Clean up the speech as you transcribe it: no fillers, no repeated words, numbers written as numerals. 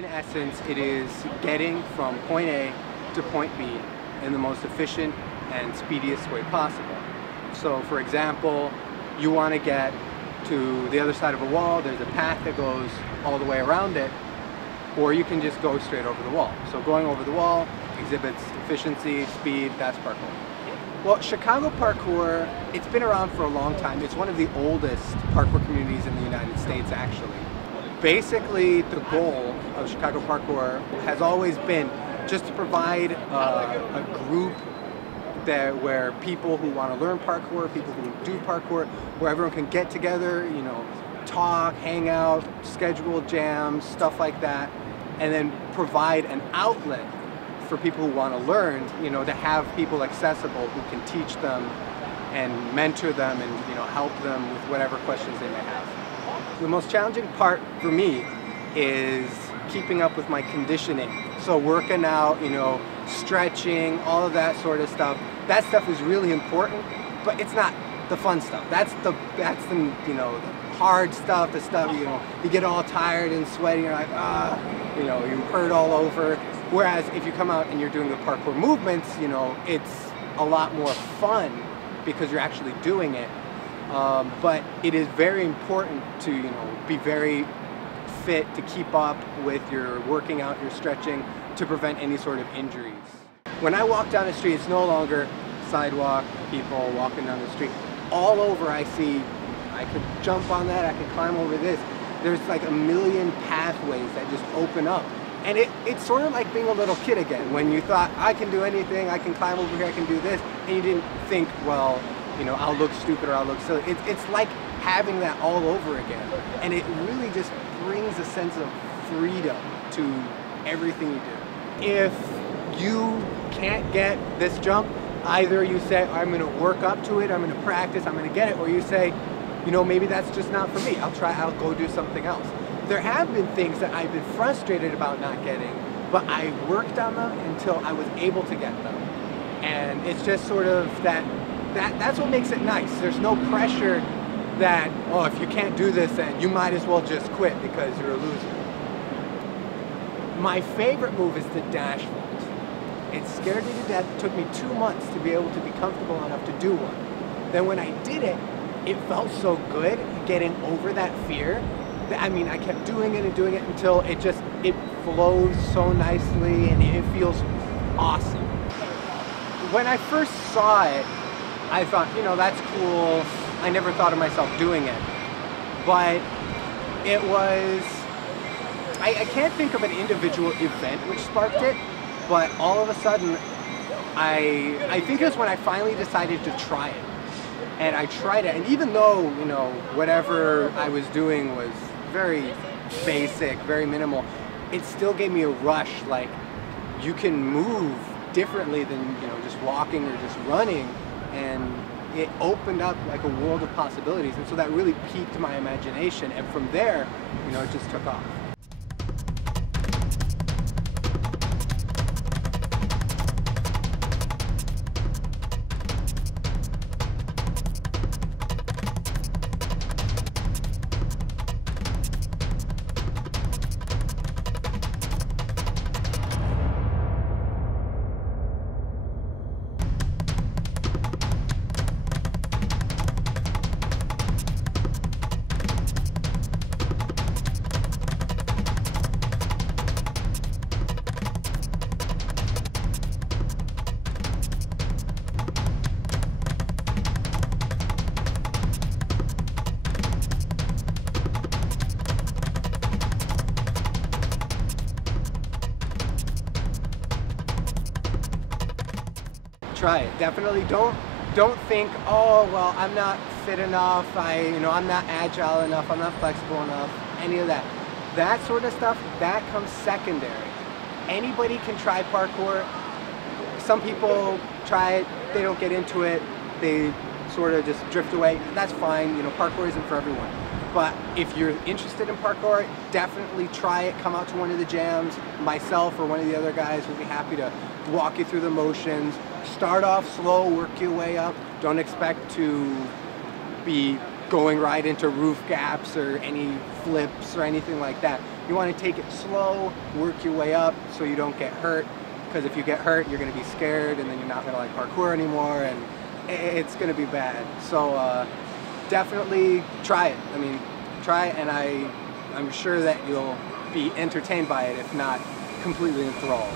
In essence, it is getting from point A to point B in the most efficient and speediest way possible. So for example, you want to get to the other side of a wall, there's a path that goes all the way around it, or you can just go straight over the wall. So going over the wall exhibits efficiency, speed, that's parkour. Well, Chicago parkour, it's been around for a long time. It's one of the oldest parkour communities in the United States, actually. Basically, the goal of Chicago parkour has always been just to provide a group where people who want to learn parkour, people who do parkour, where everyone can get together, you know, talk, hang out, schedule jams, stuff like that, and then provide an outlet for people who want to learn, you know, to have people accessible who can teach them and mentor them and, you know, help them with whatever questions they may have. The most challenging part for me is keeping up with my conditioning. So working out, you know, stretching, all of that sort of stuff. That stuff is really important, but it's not the fun stuff. That's the you know, the hard stuff, the stuff, you know, you get all tired and sweaty, you're like, you know, you hurt all over. Whereas if you come out and you're doing the parkour movements, you know, it's a lot more fun because you're actually doing it. But it is very important to, you know, be very fit, to keep up with your working out, your stretching, to prevent any sort of injuries. When I walk down the street, it's no longer sidewalk, people walking down the street. All over I see, I could jump on that, I could climb over this. There's like a million pathways that just open up. And it's sort of like being a little kid again, when you thought, I can do anything, I can climb over here, I can do this, and you didn't think, well, you know, I'll look stupid or I'll look silly. It's like having that all over again. And it really just brings a sense of freedom to everything you do. If you can't get this jump, either you say, I'm gonna work up to it, I'm gonna practice, I'm gonna get it, or you say, you know, maybe that's just not for me. I'll go do something else. There have been things that I've been frustrated about not getting, but I worked on them until I was able to get them. And it's just sort of that's what makes it nice. There's no pressure that, oh, if you can't do this, then you might as well just quit because you're a loser. My favorite move is the dash vault. It scared me to death. It took me 2 months to be able to be comfortable enough to do one. Then when I did it, it felt so good getting over that fear. I mean, I kept doing it and doing it until it flows so nicely and it feels awesome. When I first saw it, I thought, you know, that's cool. I never thought of myself doing it. But it was, I can't think of an individual event which sparked it, but all of a sudden, I think it was when I finally decided to try it. And I tried it, and even though, you know, whatever I was doing was very basic, very minimal, it still gave me a rush. Like, you can move differently than, you know, just walking or just running, and it opened up like a world of possibilities, and so that really piqued my imagination, and from there, you know, it just took off. Try it. Definitely don't think, oh, well, I'm not fit enough, I'm not agile enough, I'm not flexible enough, any of that. That sort of stuff, that comes secondary. Anybody can try parkour. Some people try it, they don't get into it, they sort of just drift away. That's fine, you know, parkour isn't for everyone. But if you're interested in parkour, definitely try it. Come out to one of the jams. Myself or one of the other guys will be happy to walk you through the motions. Start off slow, work your way up. Don't expect to be going right into roof gaps or any flips or anything like that. You want to take it slow, work your way up so you don't get hurt, because if you get hurt, you're going to be scared, and then you're not going to like parkour anymore, and it's going to be bad. So definitely try it. I mean, try it, and I'm sure that you'll be entertained by it, if not completely enthralled.